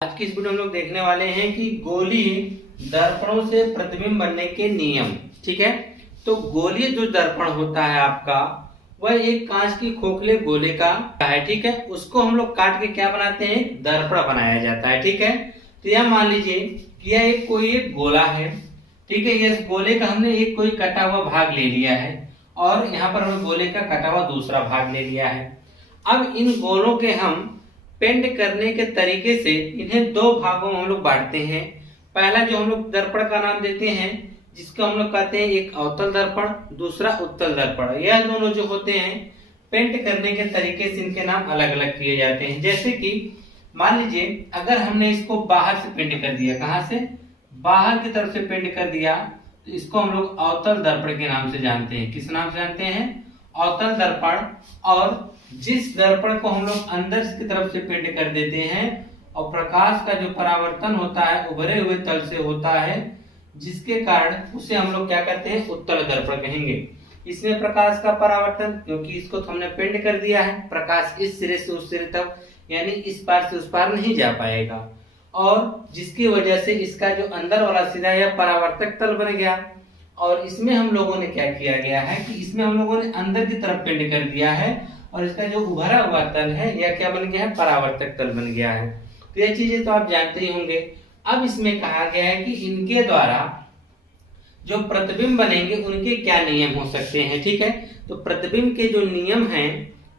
आज की इस वीडियो में हम लोग देखने वाले हैं कि गोलीय दर्पणों से प्रतिबिंब बनने के नियम। ठीक है, तो गोलीय जो दर्पण होता है आपका, वह एक कांच की खोखले गोले का है। ठीक है, उसको हम लोग काट के क्या बनाते हैं, दर्पण बनाया जाता है। ठीक है, तो यह मान लीजिए कि यह एक गोला है। ठीक है, इस गोले का हमने एक कोई कटा हुआ भाग ले लिया है और यहाँ पर हमने गोले का कटा हुआ दूसरा भाग ले लिया है। अब इन गोलों के हम पेंट करने के तरीके से इन्हें दो भागों में हम लोग बांटते हैं। पहला जो हम लोग दर्पण का नाम देते हैं, जिसको हम लोग कहते हैं एक अवतल दर्पण, दूसरा उत्तल दर्पण। यह दोनों जो होते हैं पेंट करने के तरीके से इनके नाम अलग अलग किए जाते हैं। जैसे कि मान लीजिए अगर हमने इसको बाहर से पेंट कर दिया, कहां से, बाहर की तरफ से पेंट कर दिया, तो इसको हम लोग अवतल दर्पण के नाम से जानते हैं। किस नाम से जानते हैं, अवतल दर्पण। और जिस दर्पण को हम लोग अंदर की तरफ से पेंट कर देते हैं और प्रकाश का जो परावर्तन होता है उभरे हुए तल से होता है, जिसके कारण उसे हम लोग क्या कहते हैं, उत्तल दर्पण कहेंगे। इसमें प्रकाश का परावर्तन, क्योंकि इसको तो हमने पेंट कर दिया है, प्रकाश इस सिरे से उस सिरे तक यानी इस पार से उस पार नहीं जा पाएगा, और जिसकी वजह से इसका जो अंदर वाला सिरा या परावर्तक तल बन गया। और इसमें हम लोगों ने क्या किया गया है कि इसमें हम लोगों ने अंदर की तरफ पेंट कर दिया है और इसका जो उभरा हुआ तल है यह क्या बन गया है, परावर्तक तल बन गया है। तो ये चीजें तो आप जानते ही होंगे। अब इसमें कहा गया है कि इनके द्वारा जो प्रतिबिंब बनेंगे उनके क्या नियम हो सकते हैं। ठीक है, तो प्रतिबिंब के जो नियम हैं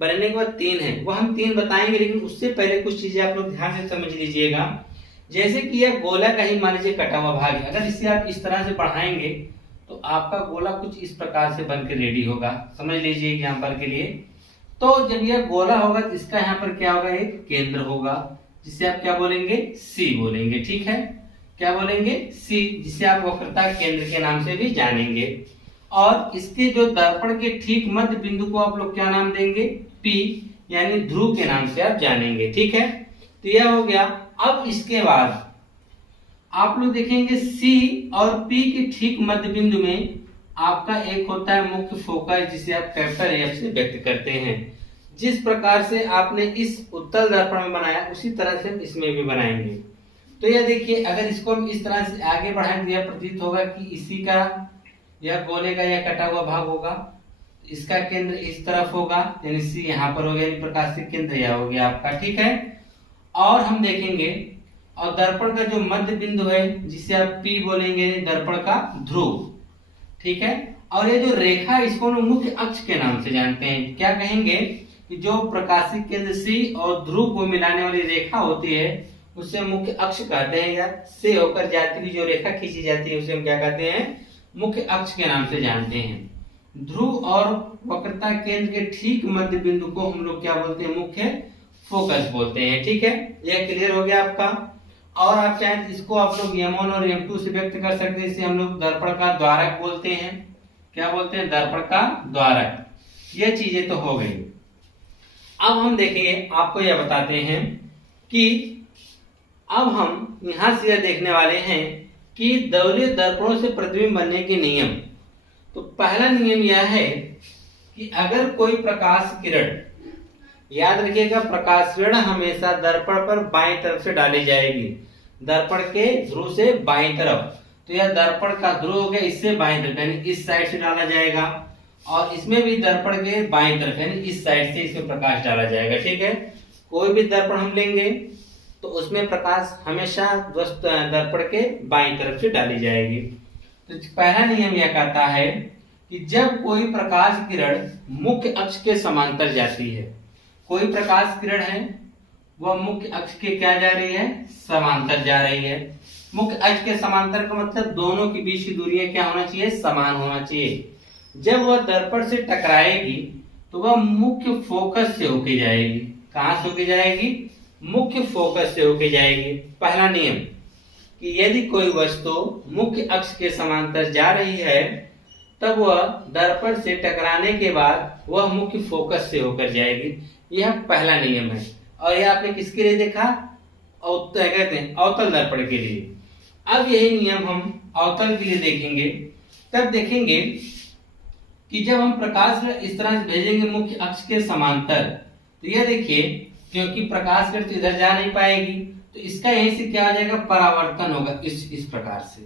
बनने के बाद तीन है, वो हम तीन बताएंगे, लेकिन उससे पहले कुछ चीजें आप लोग ध्यान से समझ लीजिएगा। जैसे कि यह गोला का ही मान लीजिए कटा हुआ भाग है, अगर इसे आप इस तरह से बढ़ाएंगे तो आपका गोला कुछ इस प्रकार से बनकर रेडी होगा। समझ लीजिए एग्जांपल के लिए, तो जब यह गोला होगा तो इसका यहाँ पर क्या होगा, एक केंद्र होगा, जिसे आप क्या बोलेंगे, सी बोलेंगे। ठीक है, क्या बोलेंगे, सी, जिसे आप वक्रता केंद्र के नाम से भी जानेंगे। और इसके जो दर्पण के ठीक मध्य बिंदु को आप लोग क्या नाम देंगे, पी, यानी ध्रुव के नाम से आप जानेंगे। ठीक है, तो यह हो गया। अब इसके बाद आप लोग देखेंगे सी और पी के ठीक मध्य बिंदु में आपका एक होता है मुख्य फोकस, जिसे आप कैपिटल एफ से व्यक्त करते हैं। जिस प्रकार से आपने इस उत्तल दर्पण में बनाया उसी तरह से इसमें भी बनाएंगे। तो यह देखिए, अगर इसको हम इस तरह से आगे बढ़ाएं तो यह प्रतीत होगा कि इसी का यह गोले का यह कटा हुआ भाग होगा, इसका केंद्र इस तरफ होगा, यानी सी यहाँ पर हो गया, प्रकाश से केंद्र यह हो गया आपका। ठीक है, और हम देखेंगे और दर्पण का जो मध्य बिंदु है जिसे आप पी बोलेंगे, दर्पण का ध्रुव। ठीक है, और ये जो रेखा इसको हम मुख्य अक्ष के नाम से जानते हैं। क्या कहेंगे कि जो प्रकाशिक केंद्र सी और ध्रुव को मिलाने वाली रेखा होती है उसे मुख्य अक्ष कहते हैं, या से होकर जाती हुई जो रेखा खींची जाती है उसे हम क्या कहते हैं, मुख्य अक्ष के नाम से जानते हैं। ध्रुव और वक्रता केंद्र के ठीक मध्य बिंदु को हम लोग क्या बोलते हैं, मुख्य फोकस बोलते हैं। ठीक है, यह क्लियर हो गया आपका। और आप चाहें इसको आप लोग M1 और M2 से व्यक्त कर सकते हैं। इसे हम लोग दर्पण का द्वारक बोलते हैं। क्या बोलते हैं, दर्पण का द्वारक। ये चीजें तो हो गई। अब हम देखेंगे, आपको यह बताते हैं कि अब हम यहां से यह देखने वाले हैं कि दौल्य दर्पणों से प्रतिबिंब बनने के नियम। तो पहला नियम यह है कि अगर कोई प्रकाश किरण, याद रखिएगा प्रकाश किरण हमेशा दर्पण पर बाईं तरफ से डाली जाएगी, दर्पण के ध्रुव से बाईं तरफ। तो यह दर्पण का ध्रुव हो गया, इससे बाईं तरफ यानी इस साइड से डाला जाएगा, और इसमें भी दर्पण के बाईं तरफ यानी इस साइड से इसमें प्रकाश डाला जाएगा। ठीक है, कोई भी दर्पण हम लेंगे तो उसमें प्रकाश हमेशा दर्पण के बाईं तरफ से डाली जाएगी। तो पहला नियम यह कहता है कि जब कोई प्रकाश किरण मुख्य अक्ष के समांतर जाती है, कोई प्रकाश किरण है वह मुख्य अक्ष के क्या जा रही है, समांतर जा रही है। मुख्य अक्ष के समांतर का मतलब दोनों के बीच की दूरियां क्या होना चाहिए, समान होना चाहिए। जब वह दर्पण से टकराएगी तो वह मुख्य फोकस से होके जाएगी। कहां से होके जाएगी, मुख्य फोकस से होके जाएगी। पहला नियम कि यदि कोई वस्तु मुख्य अक्ष के समांतर जा रही है तब वह दर्पण से टकराने के बाद वह मुख्य फोकस से होकर जाएगी। यह पहला नियम है। और यह आपने किसके लिए देखा, कहते हैं अवतल दर्पण के लिए। अब यही नियम हम अवतल के लिए देखेंगे। तब देखेंगे कि जब हम प्रकाश इस तरह से भेजेंगे मुख्य अक्ष के समांतर, तो यह देखिए क्योंकि प्रकाश इधर जा नहीं पाएगी तो इसका यहीं से क्या हो जाएगा, परावर्तन होगा। इस प्रकार से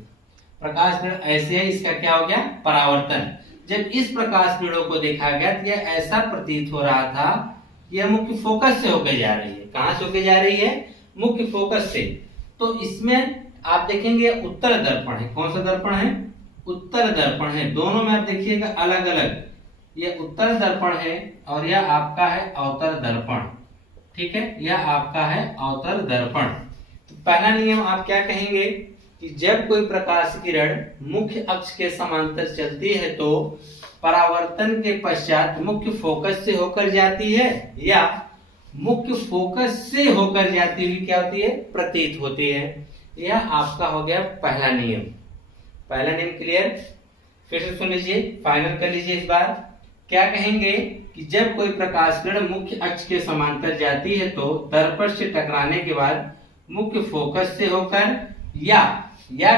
प्रकाश किरण ऐसे है, इसका क्या हो गया, परावर्तन। जब इस प्रकाश किरणों को देखा गया तो यह ऐसा प्रतीत हो रहा था कि यह मुख्य फोकस से होकर जा रही है। कहां से होकर जा रही है, मुख्य फोकस से। तो इसमें आप देखेंगे उत्तर दर्पण है। कौन सा दर्पण है, उत्तर दर्पण है। दोनों में आप देखिएगा अलग अलग, यह उत्तर दर्पण है और यह आपका है अवतर दर्पण। ठीक है, यह आपका है अवतर दर्पण। तो पहला नियम आप क्या कहेंगे कि जब कोई प्रकाश किरण मुख्य अक्ष के समांतर चलती है तो परावर्तन के पश्चात मुख्य फोकस से होकर जाती है या मुख्य फोकस से होकर जाती हुई क्या होती है, प्रतीत होती है। यह आपका हो गया पहला नियम। पहला नियम क्लियर, फिर से सुन लीजिए, फाइनल कर लीजिए इस बार। क्या कहेंगे कि जब कोई प्रकाश किरण मुख्य अक्ष के समांतर जाती है तो दर्पण से टकराने के बाद मुख्य फोकस से होकर या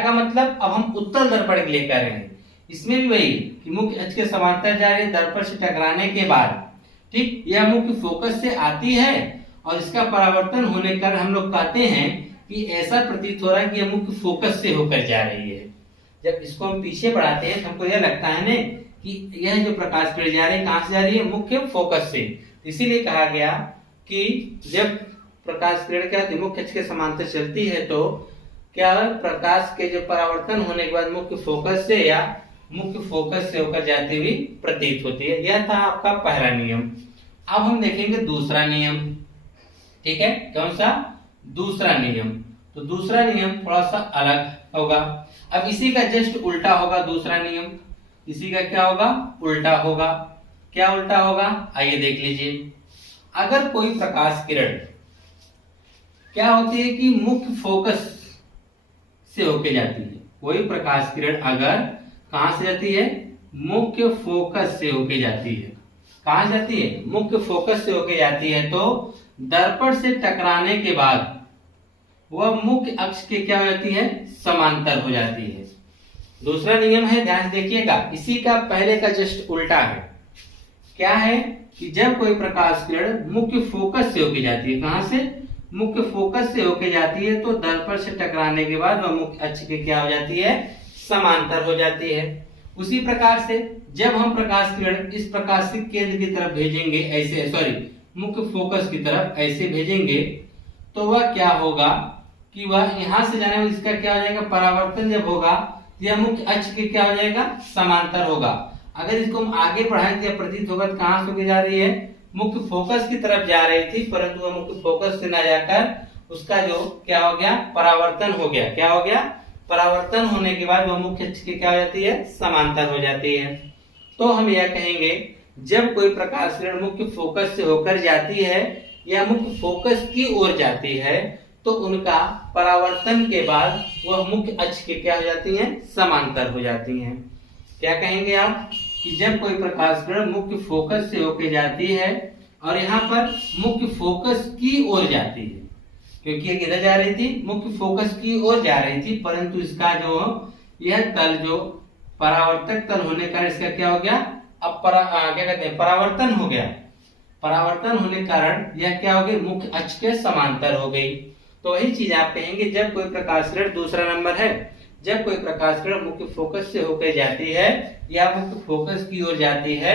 का मतलब अब हम उत्तल दर्पण के लिए कर रहे हैं। इसमें भी वही कि मुख्य अक्ष के समांतर जा रही है, दर्पण से टकराने के बाद ठीक यह मुख्य फोकस से आती है और इसका परावर्तन होने कर हम लोग कहते हैं कि ऐसा प्रतीत हो रहा है कि यह मुख्य फोकस से होकर जा रही है। जब इसको हम पीछे बढ़ाते हैं तो हमको यह लगता है ना कि यह जो प्रकाश किरण जा रही है कहां से जा रही है, मुख्य फोकस से। इसीलिए कहा गया कि जब प्रकाश किरण क्या होती है, मुख्य अक्ष के समांतर चलती है तो क्या प्रकाश के जो परावर्तन होने के बाद मुख्य फोकस से या मुख्य फोकस से होकर जाती हुई प्रतीत होती है। यह था आपका पहला नियम। अब हम देखेंगे दूसरा नियम। ठीक है, कौन सा, दूसरा नियम। तो दूसरा नियम थोड़ा सा अलग होगा। अब इसी का जस्ट उल्टा होगा दूसरा नियम। इसी का क्या होगा, उल्टा होगा। क्या उल्टा होगा, आइए देख लीजिए। अगर कोई प्रकाश किरण क्या होती है कि मुख्य फोकस से होके जाती है, कोई प्रकाश किरण अगर कहां से जाती है, मुख्य फोकस से होके जाती है। कहां जाती है, मुख्य फोकस से होके जाती है तो दर्पण से टकराने के बाद वह मुख्य अक्ष के क्या हो जाती है, समांतर हो जाती है। दूसरा नियम है, ध्यान से देखिएगा, इसी का पहले का जस्ट उल्टा है। क्या है कि जब कोई प्रकाश किरण मुख्य फोकस से होके जाती है, कहां से, मुख्य फोकस से होके जाती है तो दर्पण से टकराने के बाद वह मुख्य अक्ष के क्या हो जाती है, समांतर हो जाती है। उसी प्रकार से जब हम प्रकाश किरण इस प्रकाशिक केंद्र की तरफ भेजेंगे, ऐसे सॉरी मुख्य फोकस की तरफ ऐसे भेजेंगे तो वह क्या होगा कि वह यहां से जाने में इसका क्या हो जाएगा, परावर्तन जब होगा यह मुख्य अक्ष के क्या हो जाएगा, समांतर होगा। अगर इसको हम आगे बढ़ाएं तो यह प्रतीत होगा कहां से जा रही है, मुख्य फोकस की तरफ जा रही थी, परंतु वह मुख्य फोकस से न जाकर उसका जो क्या हो गया, परावर्तन हो गया। क्या हो गया, परावर्तन होने के बाद वह मुख्य अक्ष के क्या हो जाती है, समांतर हो जाती है। तो हम यह कहेंगे जब कोई प्रकाश किरण मुख्य फोकस से होकर जाती है या मुख्य फोकस की ओर जाती है तो उनका परावर्तन के बाद वह मुख्य अक्ष के क्या हो जाती हैं, समांतर हो जाती हैं। क्या कहेंगे आप कि जब कोई प्रकाश किरण मुख्य फोकस से होकर जाती है और यहाँ पर मुख्य फोकस की ओर जाती है, क्योंकि ये किधर जा रही थी, मुख्य फोकस की ओर जा रही थी, परंतु इसका जो यह तल जो परावर्तक तल होने का इसका क्या हो गया, अब क्या कहते हैं, परावर्तन हो गया। परावर्तन होने के कारण यह क्या हो गई, मुख्य अक्ष के समांतर हो गई। तो वही चीज आप कहेंगे जब कोई प्रकाश किरण, दूसरा नंबर है, जब कोई प्रकाश किरण मुख्य फोकस से होकर जाती है या मुख्य फोकस की ओर जाती है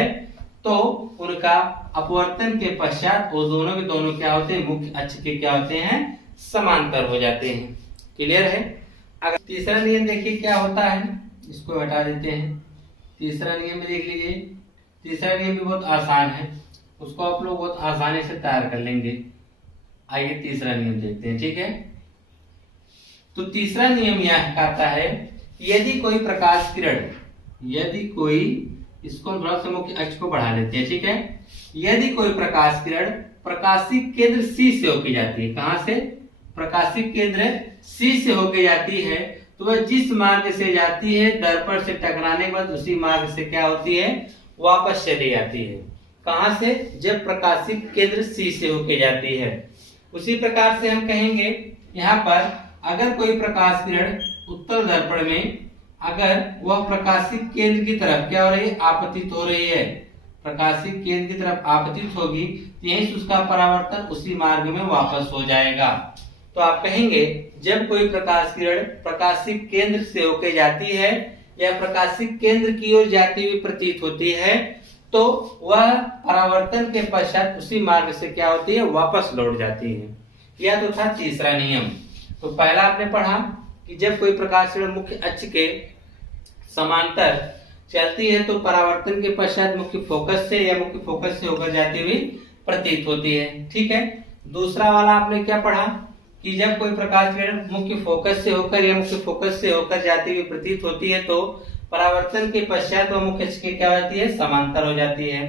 तो उनका अपवर्तन के पश्चात वो दोनों के दोनों क्या होते हैं, मुख्य अक्ष के क्या होते हैं, समांतर हो जाते हैं। क्लियर है। अगर तीसरा नियम देखिए क्या होता है, इसको हटा देते हैं। तीसरा नियम में देख लीजिए, तीसरा नियम भी बहुत आसान है, उसको आप लोग बहुत आसानी से तैयार कर लेंगे। आइए तीसरा नियम देखते हैं। ठीक है, तो तीसरा नियम यह कहता है यदि कोई प्रकाश किरण, यदि कोई, इसको हम थोड़ा सा मुख्य अक्ष को बढ़ा लेते हैं। ठीक है, यदि कोई प्रकाश किरण प्रकाशिक केंद्र C से होकर जाती है, कहां से, प्रकाशिक केंद्र C से होकर जाती है तो वह जिस मार्ग से जाती है दर्पण से टकराने के बाद उसी मार्ग से क्या होती है, वापस चली जाती है। कहां से, जब प्रकाशिक केंद्र C से होकर जाती है। उसी प्रकार से हम कहेंगे यहाँ पर अगर कोई प्रकाश किरण उत्तल दर्पण में अगर वह प्रकाशिक केंद्र की तरफ क्या हो रही है, आपतित हो रही है, प्रकाशिक केंद्र की तरफ आपतित होगी तो यहीं से उसका परावर्तन उसी मार्ग में वापस हो जाएगा। तो आप कहेंगे जब कोई प्रकाश किरण प्रकाशित केंद्र से होकर जाती है या प्रकाशित केंद्र की ओर जाती हुई प्रतीत होती है तो वह परावर्तन के पश्चात उसी मार्ग से क्या होती है, वापस लौट जाती है। यह तो था तीसरा नियम। तो पहला आपने पढ़ा कि जब कोई प्रकाश किरण मुख्य अक्ष के समांतर चलती है तो परावर्तन के पश्चात मुख्य फोकस से या मुख्य फोकस से होकर जाती हुई प्रतीत होती है। ठीक है। दूसरा वाला आपने क्या पढ़ा कि जब कोई प्रकाश किरण मुख्य फोकस से होकर या मुख्य फोकस से होकर जाती हुई प्रतीत होती है तो परावर्तन के पश्चात वह मुख्य अक्ष के क्या होती है, समांतर हो जाती है।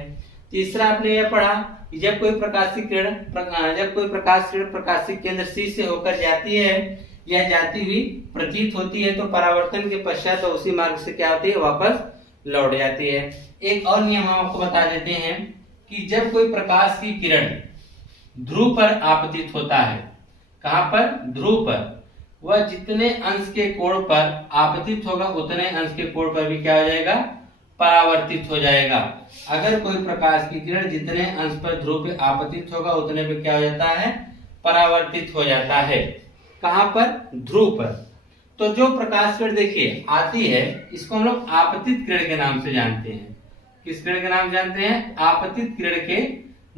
तीसरा आपने यह पढ़ा कि जब कोई प्रकाश किरण प्रकाशित केंद्र C से होकर जाती है या जाती हुई प्रतीत होती है तो परावर्तन के पश्चात उसी मार्ग से क्या होती है, वापस लौट जाती है। एक और नियम हम आपको बता देते हैं कि जब कोई प्रकाश की किरण ध्रुव पर आपतित होता है, कहां पर, ध्रुव पर, वह जितने अंश के कोण पर आपतित होगा उतने अंश के कोण पर भी क्या हो जाएगा, परावर्तित हो जाएगा। अगर कोई प्रकाश की किरण जितने अंश पर ध्रुव पे आपतित होगा उतने पे क्या हो जाता है, परावर्तित हो जाता है। कहां पर, ध्रुव पर। तो जो प्रकाश किरण देखिए आती है इसको हम लोग आपतित किरण के नाम से जानते हैं। किस किरण के नाम जानते हैं, आपतित किरण के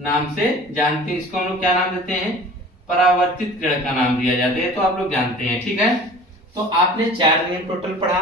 नाम से जानते हैं। इसको हम लोग क्या नाम देते हैं, परावर्तित किरण का नाम दिया जाता है। तो आप लोग जानते हैं। ठीक है। तो आपने 4 नियम टोटल पढ़ा।